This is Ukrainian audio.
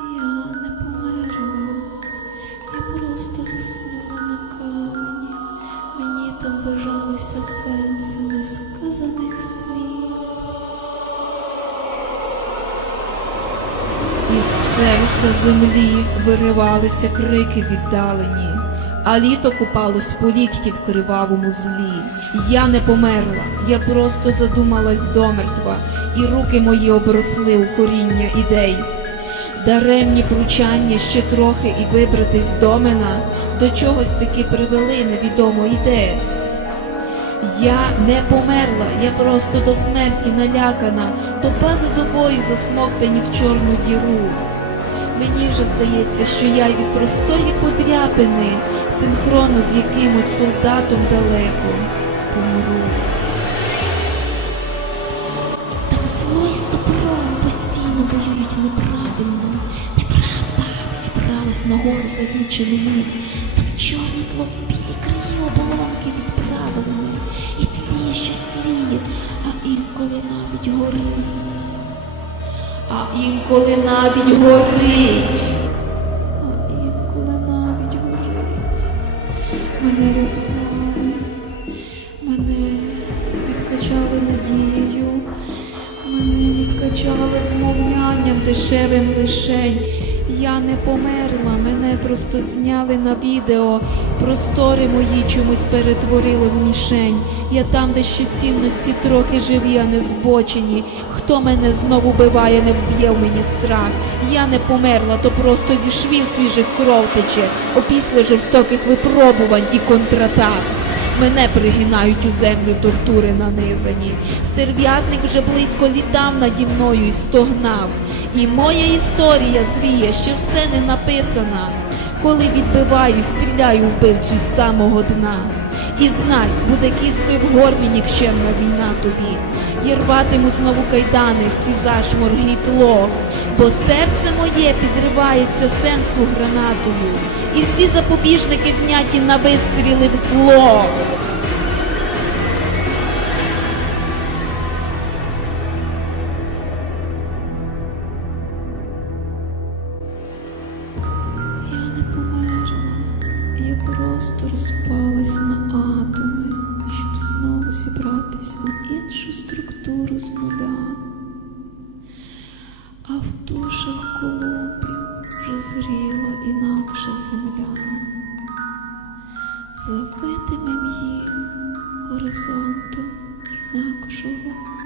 Я не померла, я просто заснула камені. Мені там вижалися сенси несказаних слів. Із серця землі виривалися крики віддалені, а літо купалось по лікті в кривавому злі. Я не померла, я просто задумалась домертва, і руки мої обросли у коріння ідей. Даремні пручання ще трохи і вибратись до мене, до чогось таки привели невідомо ідея. Я не померла, я просто до смерті налякана, топа за тобою засмоктані в чорну діру. Мені вже здається, що я від простої подряпини, синхронно з якимось солдатом далеко помру. Там із добром постійно воюють неправильно. Загніченими. Там чорні тло в білі краї оболонки відправлені. І тліє щось тліє, а інколи навіть горить. А інколи навіть горить. А інколи навіть горить. Мене рятували, мене відкачали надією, мене відкачали вмовлянням дешевим лишень. Я не померла, мене просто зняли на відео. Простори мої чомусь перетворили в мішень. Я там, де ще цінності трохи живі, а не збочені. Хто мене знову биває, не вб'є в мені страх. Я не померла, то просто зі швів свіжих кров тече, опісля жорстоких випробувань і контратак. Мене пригинають у землю тортури нанизані. Стерв'ятник вже близько літав наді мною і стогнав. І моя історія зріє, ще все не написана. Коли відбиваю, стріляю вбивцю з самого дна. І знай, буде кісткою в горлі нікчемна війна тобі. Я рватиму знову кайдани, всі зашморги тло, бо серце моє підривається сенсу гранатою, і всі запобіжники зняті на вистріли в зло. Просто розпалась на атоми, щоб знову зібратись у іншу структуру з нуля. А в душах колумбів вже зріла інакша земля. За видимим їм горизонтом інакшого